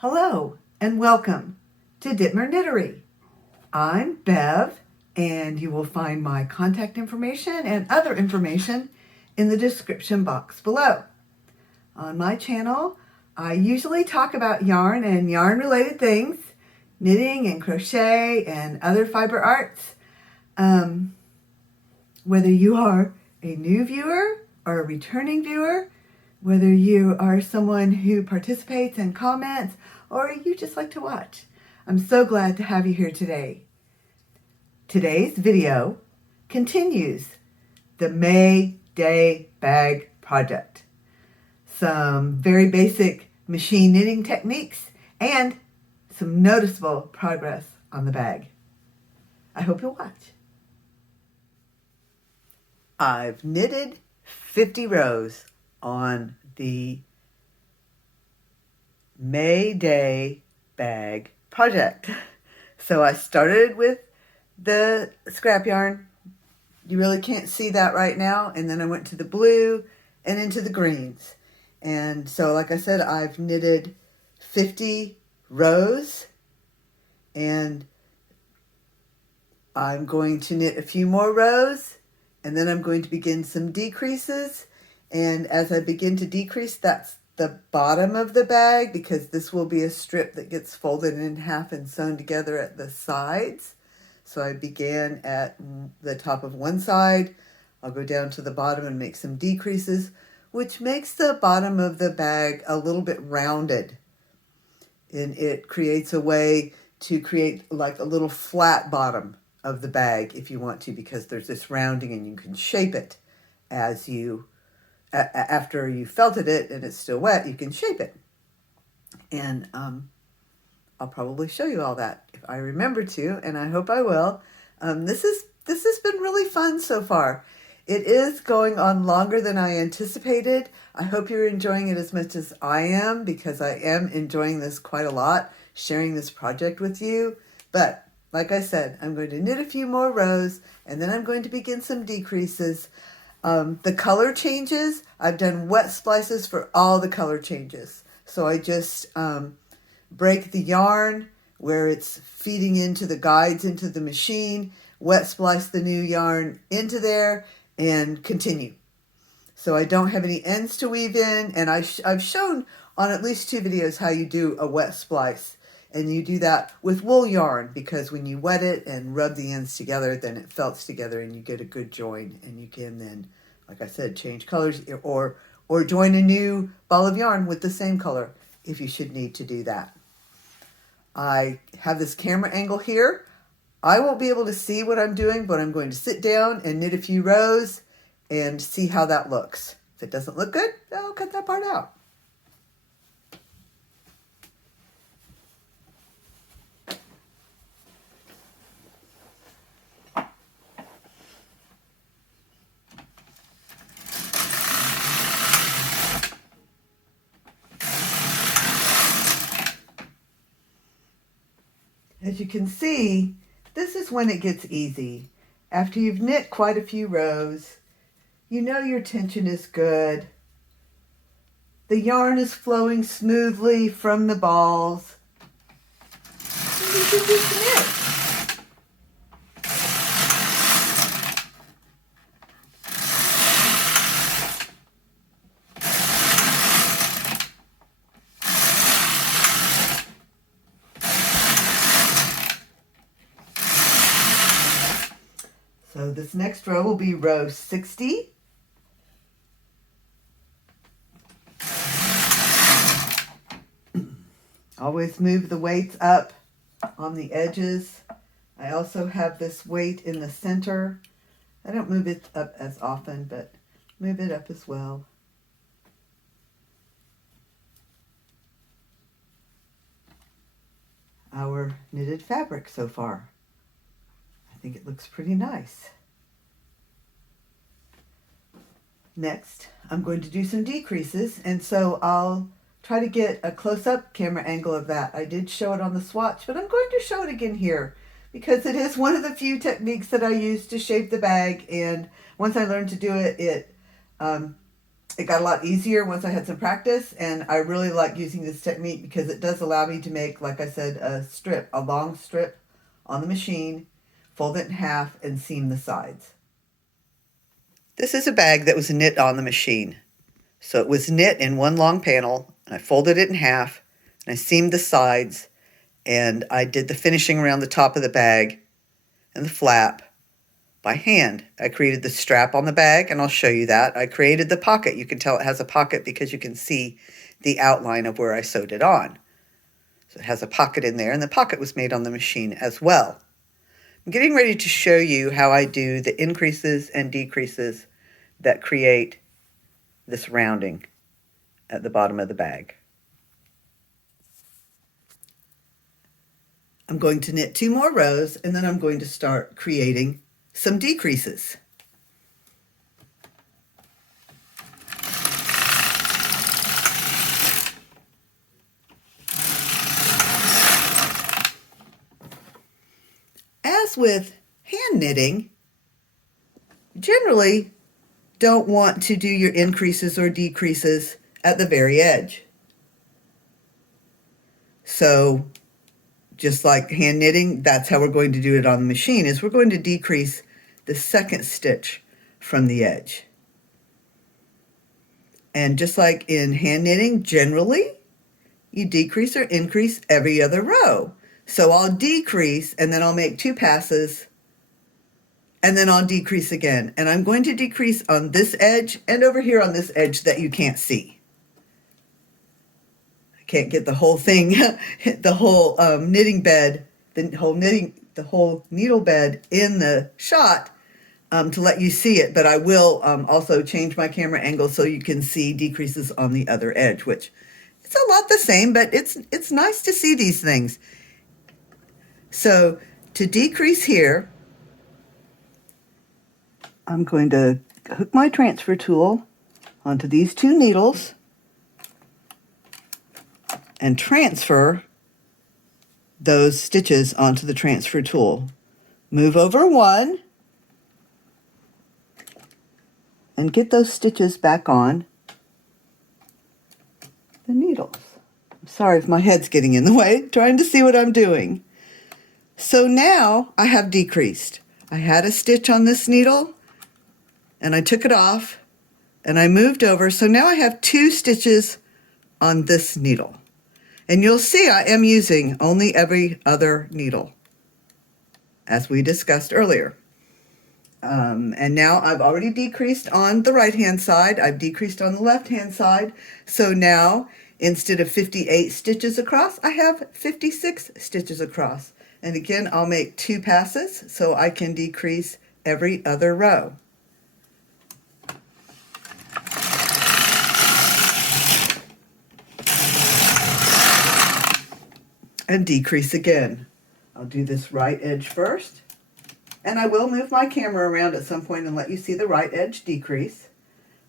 Hello and welcome to Dittmer Knittery. I'm Bev, and you will find my contact information and other information in the description box below. On my channel, I usually talk about yarn and yarn related things, knitting and crochet and other fiber arts. Whether you are a new viewer or a returning viewer, whether you are someone who participates and comments, or you just like to watch, I'm so glad to have you here today. Today's video continues the May Day Bag Project. Some very basic machine knitting techniques and some noticeable progress on the bag. I hope you'll watch. I've knitted 50 rows on the May Day Bag Project. So I started with the scrap yarn. You really can't see that right now. And then I went to the blue and into the greens. And so, like I said, I've knitted 50 rows, and I'm going to knit a few more rows, and then I'm going to begin some decreases. And as I begin to decrease, that's the bottom of the bag, because this will be a strip that gets folded in half and sewn together at the sides. So I began at the top of one side. I'll go down to the bottom and make some decreases, which makes the bottom of the bag a little bit rounded. And it creates a way to create like a little flat bottom of the bag if you want to, because there's this rounding and you can shape it as you after you felted it and it's still wet, you can shape it. And I'll probably show you all that if I remember to, and I hope I will. This has been really fun so far. It is going on longer than I anticipated. I hope you're enjoying it as much as I am, because I am enjoying this quite a lot, sharing this project with you. But like I said, I'm going to knit a few more rows, and then I'm going to begin some decreases. The color changes, I've done wet splices for all the color changes. So I just break the yarn where it's feeding into the guides into the machine, wet splice the new yarn into there, and continue. So I don't have any ends to weave in, and I've shown on at least 2 videos how you do a wet splice. And you do that with wool yarn, because when you wet it and rub the ends together, then it felts together and you get a good join. And you can then, like I said, change colors or join a new ball of yarn with the same color if you should need to do that. I have this camera angle here. I won't be able to see what I'm doing, but I'm going to sit down and knit a few rows and see how that looks. If it doesn't look good, I'll cut that part out. As you can see, this is when it gets easy. After you've knit quite a few rows, you know your tension is good. The yarn is flowing smoothly from the balls. And you can just knit. So this next row will be row 60. Always move the weights up on the edges. I also have this weight in the center. I don't move it up as often, but move it up as well. Our knitted fabric so far. I think it looks pretty nice. Next, I'm going to do some decreases, and so I'll try to get a close-up camera angle of that. I did show it on the swatch, but I'm going to show it again here because it is one of the few techniques that I use to shape the bag, and once I learned to do it, It got a lot easier once I had some practice, and I really like using this technique because it does allow me to make, like I said, a long strip on the machine, fold it in half, and seam the sides. This is a bag that was knit on the machine. So it was knit in one long panel, and I folded it in half, and I seamed the sides, and I did the finishing around the top of the bag and the flap by hand. I created the strap on the bag, and I'll show you that. I created the pocket. You can tell it has a pocket because you can see the outline of where I sewed it on. So it has a pocket in there, and the pocket was made on the machine as well. I'm getting ready to show you how I do the increases and decreases that create this rounding at the bottom of the bag. I'm going to knit 2 more rows, and then I'm going to start creating some decreases. As with hand knitting, generally don't want to do your increases or decreases at the very edge. So just like hand knitting, that's how we're going to do it on the machine, is we're going to decrease the second stitch from the edge. And just like in hand knitting, generally, you decrease or increase every other row. So I'll decrease, and then I'll make 2 passes, and then I'll decrease again. And I'm going to decrease on this edge and over here on this edge that you can't see. I can't get the whole thing, the whole knitting bed, the whole needle bed in the shot to let you see it, but I will also change my camera angle so you can see decreases on the other edge, which it's a lot the same, but it's nice to see these things. So to decrease here, I'm going to hook my transfer tool onto these 2 needles and transfer those stitches onto the transfer tool. Move over 1 and get those stitches back on the needles. I'm sorry if my head's getting in the way, trying to see what I'm doing. So now I have decreased. I had a stitch on this needle, and I took it off, and I moved over. So now I have 2 stitches on this needle. And you'll see I am using only every other needle, as we discussed earlier. And now I've already decreased on the right-hand side. I've decreased on the left-hand side. So now, instead of 58 stitches across, I have 56 stitches across. And again, I'll make 2 passes so I can decrease every other row. And decrease again. I'll do this right edge first. And I will move my camera around at some point and let you see the right edge decrease.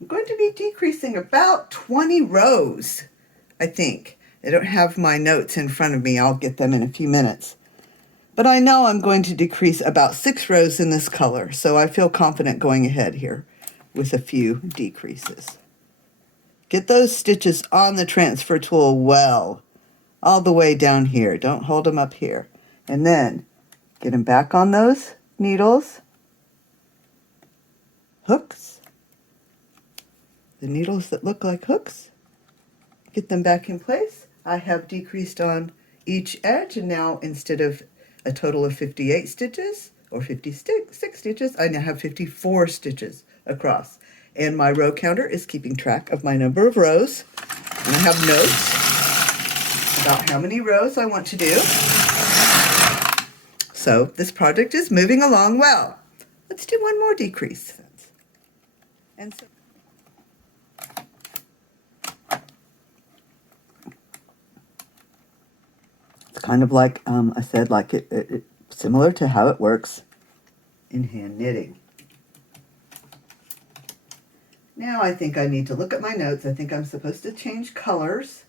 I'm going to be decreasing about 20 rows, I think. I don't have my notes in front of me. I'll get them in a few minutes. But I know I'm going to decrease about 6 rows in this color, so I feel confident going ahead here with a few decreases. Get those stitches on the transfer tool well, all the way down here. Don't hold them up here. And then get them back on those needles, hooks, the needles that look like hooks, get them back in place. I have decreased on each edge, and now instead of a total of 58 stitches or 56 stitches, I now have 54 stitches across. And my row counter is keeping track of my number of rows, and I have notes about how many rows I want to do. So this project is moving along well. Let's do one more decrease. And so it's kind of like I said, like it similar to how it works in hand knitting. Now I think I need to look at my notes. I think I'm supposed to change colors.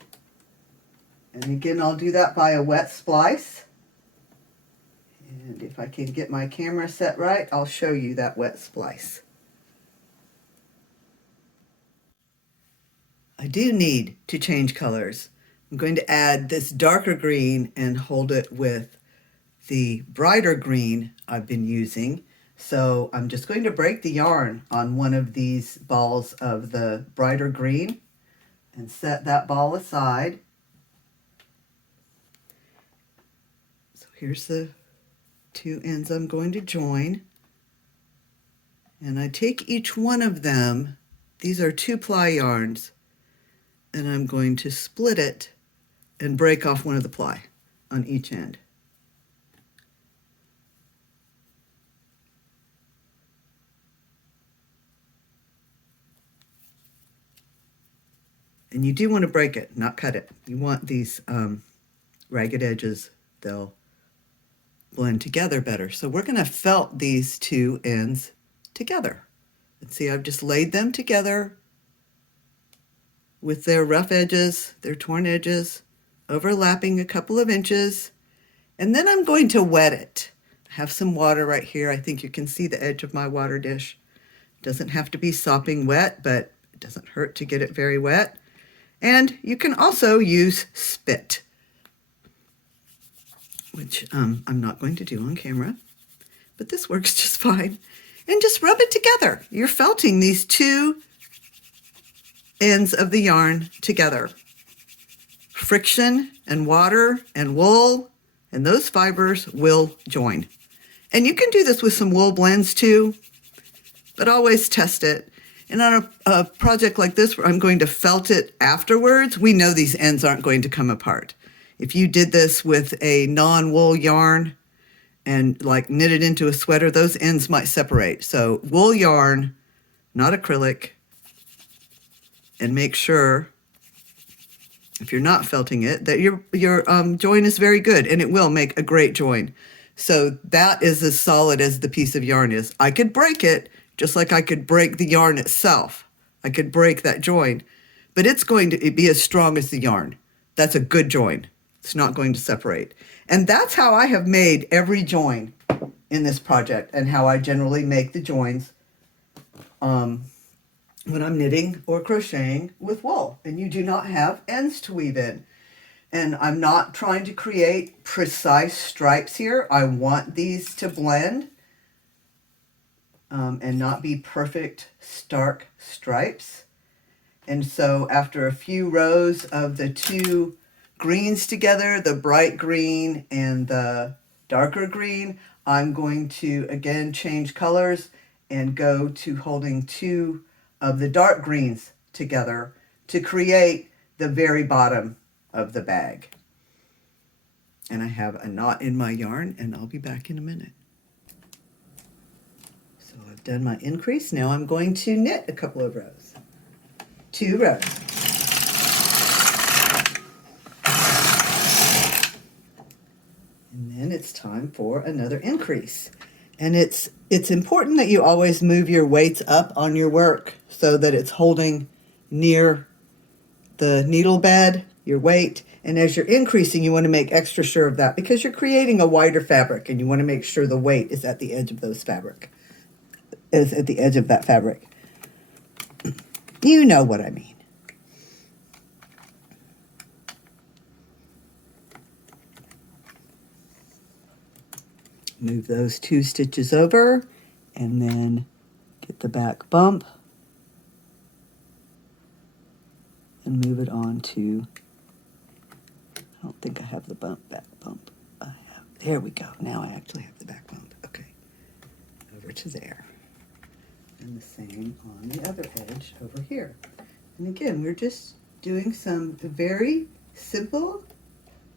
And again, I'll do that by a wet splice. And if I can get my camera set right, I'll show you that wet splice. I do need to change colors. I'm going to add this darker green and hold it with the brighter green I've been using. So I'm just going to break the yarn on one of these balls of the brighter green and set that ball aside. So here's the two ends I'm going to join. And I take each one of them, these are 2-ply yarns, and I'm going to split it and break off one of the ply on each end. And you do want to break it, not cut it. You want these ragged edges, they'll blend together better. So we're going to felt these two ends together. And see, I've just laid them together with their rough edges, their torn edges, overlapping a couple of inches. And then I'm going to wet it. I have some water right here. I think you can see the edge of my water dish. It doesn't have to be sopping wet, but it doesn't hurt to get it very wet. And you can also use spit, which I'm not going to do on camera, but this works just fine. And just rub it together. You're felting these two ends of the yarn together. Friction and water and wool, and those fibers will join. And you can do this with some wool blends too, but always test it. And on a project like this where I'm going to felt it afterwards, we know these ends aren't going to come apart. If you did this with a non-wool yarn and like knit it into a sweater, those ends might separate. So wool yarn, not acrylic, and make sure, if you're not felting it, that your join is very good, and it will make a great join. So that is as solid as the piece of yarn is. I could break it, just like I could break the yarn itself. I could break that join, but it's going to be as strong as the yarn. That's a good join. It's not going to separate. And that's how I have made every join in this project, and how I generally make the joins when I'm knitting or crocheting with wool. And you do not have ends to weave in. And I'm not trying to create precise stripes here. I want these to blend and not be perfect, stark stripes. And so after a few rows of the two greens together, the bright green and the darker green, I'm going to again change colors and go to holding two of the dark greens together to create the very bottom of the bag. And I have a knot in my yarn, and I'll be back in a minute. So I've done my increase. Now I'm going to knit a couple of rows. 2 rows. And then it's time for another increase. And it's important that you always move your weights up on your work so that it's holding near the needle bed, your weight. And as you're increasing, you want to make extra sure of that because you're creating a wider fabric, and you want to make sure the weight is at the edge of those fabric, is at the edge of that fabric. You know what I mean. Move those 2 stitches over, and then get the back bump and move it on to, I don't think I have the back bump. There we go. Now I actually have the back bump. Okay. Over to there. And the same on the other edge over here. And again, we're just doing some very simple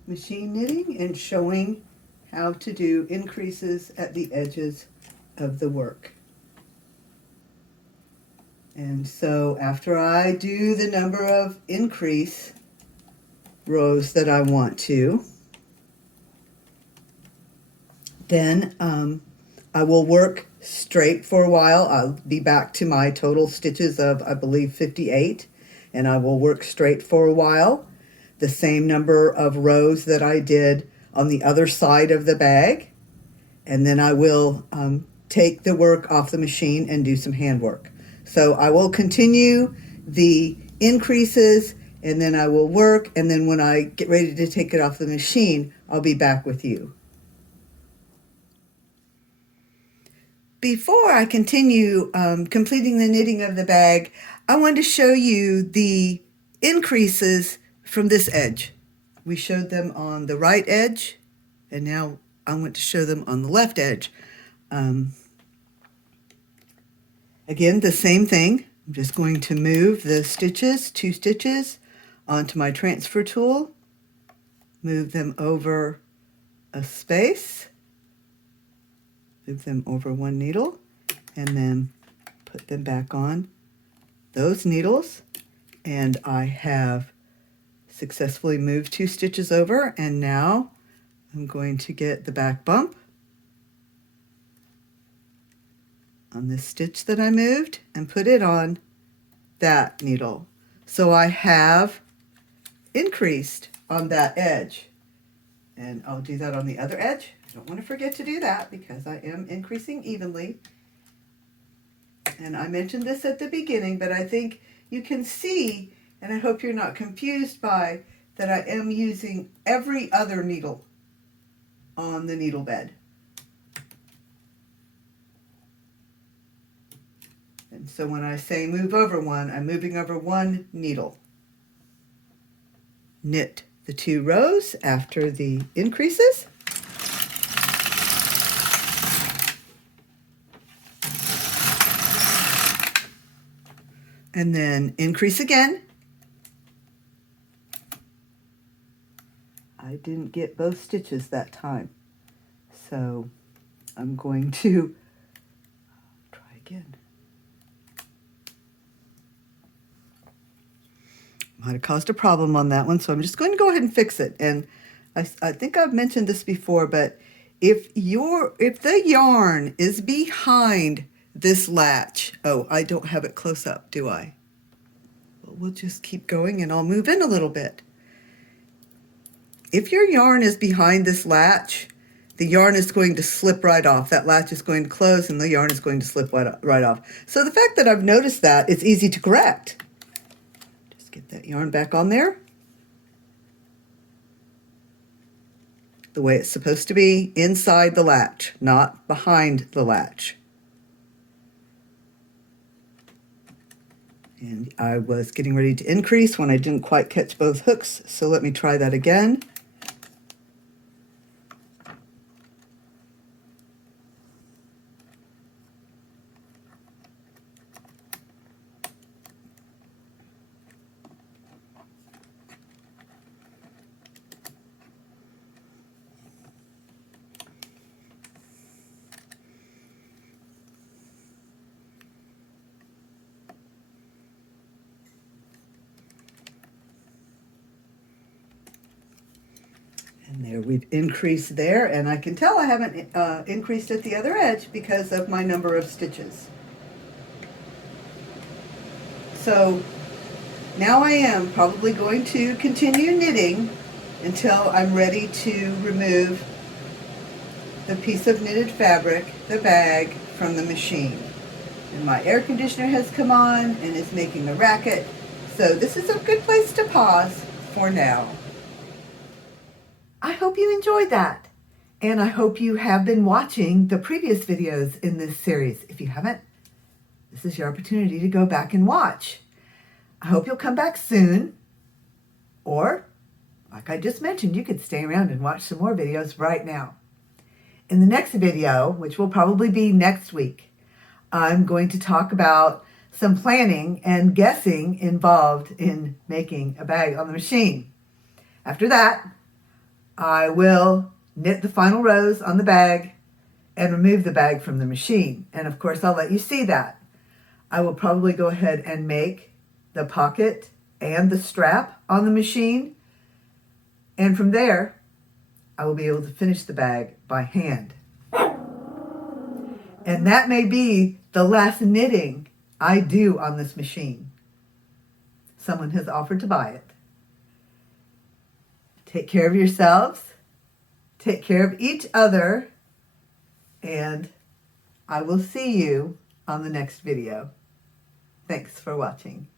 machine knitting and showing how to do increases at the edges of the work. And so after I do the number of increase rows that I want to, then I will work straight for a while. I'll be back to my total stitches of, I believe, 58, and I will work straight for a while, the same number of rows that I did on the other side of the bag, and then I will take the work off the machine and do some handwork. So I will continue the increases, and then I will work, and then when I get ready to take it off the machine, I'll be back with you. Before I continue completing the knitting of the bag, I want to show you the increases from this edge. We showed them on the right edge, and now I want to show them on the left edge. Again, the same thing. I'm just going to move the stitches, 2 stitches, onto my transfer tool, move them over a space, move them over 1 needle, and then put them back on those needles. And I have successfully moved 2 stitches over, and now I'm going to get the back bump on this stitch that I moved and put it on that needle. So I have increased on that edge, and I'll do that on the other edge. I don't want to forget to do that because I am increasing evenly. And I mentioned this at the beginning, but I think you can see, and I hope you're not confused by, that I am using every other needle on the needle bed. And so when I say move over 1, I'm moving over 1 needle. Knit the 2 rows after the increases. And then increase again. I didn't get both stitches that time, so I'm going to try again. Might have caused a problem on that one, so I'm just going to go ahead and fix it. And I think I've mentioned this before, but if the yarn is behind this latch, oh, I don't have it close up, do I? Well, we'll just keep going, and I'll move in a little bit. If your yarn is behind this latch, the yarn is going to slip right off. That latch is going to close, and the yarn is going to slip right off. So the fact that I've noticed that, it's easy to correct. Just get that yarn back on there, the way it's supposed to be, inside the latch, not behind the latch. And I was getting ready to increase when I didn't quite catch both hooks, so let me try that again. And there, we've increased there, and I can tell I haven't increased at the other edge because of my number of stitches. So now I am probably going to continue knitting until I'm ready to remove the piece of knitted fabric, the bag, from the machine. And my air conditioner has come on and is making a racket, so this is a good place to pause for now. I hope you enjoyed that, and I hope you have been watching the previous videos in this series. If you haven't, this is your opportunity to go back and watch. I hope you'll come back soon, or, like I just mentioned, you could stay around and watch some more videos right now. In the next video, which will probably be next week, I'm going to talk about some planning and guessing involved in making a bag on the machine. After that, I will knit the final rows on the bag and remove the bag from the machine. And of course, I'll let you see that. I will probably go ahead and make the pocket and the strap on the machine. And from there, I will be able to finish the bag by hand. And that may be the last knitting I do on this machine. Someone has offered to buy it. Take care of yourselves, take care of each other, and I will see you on the next video. Thanks for watching.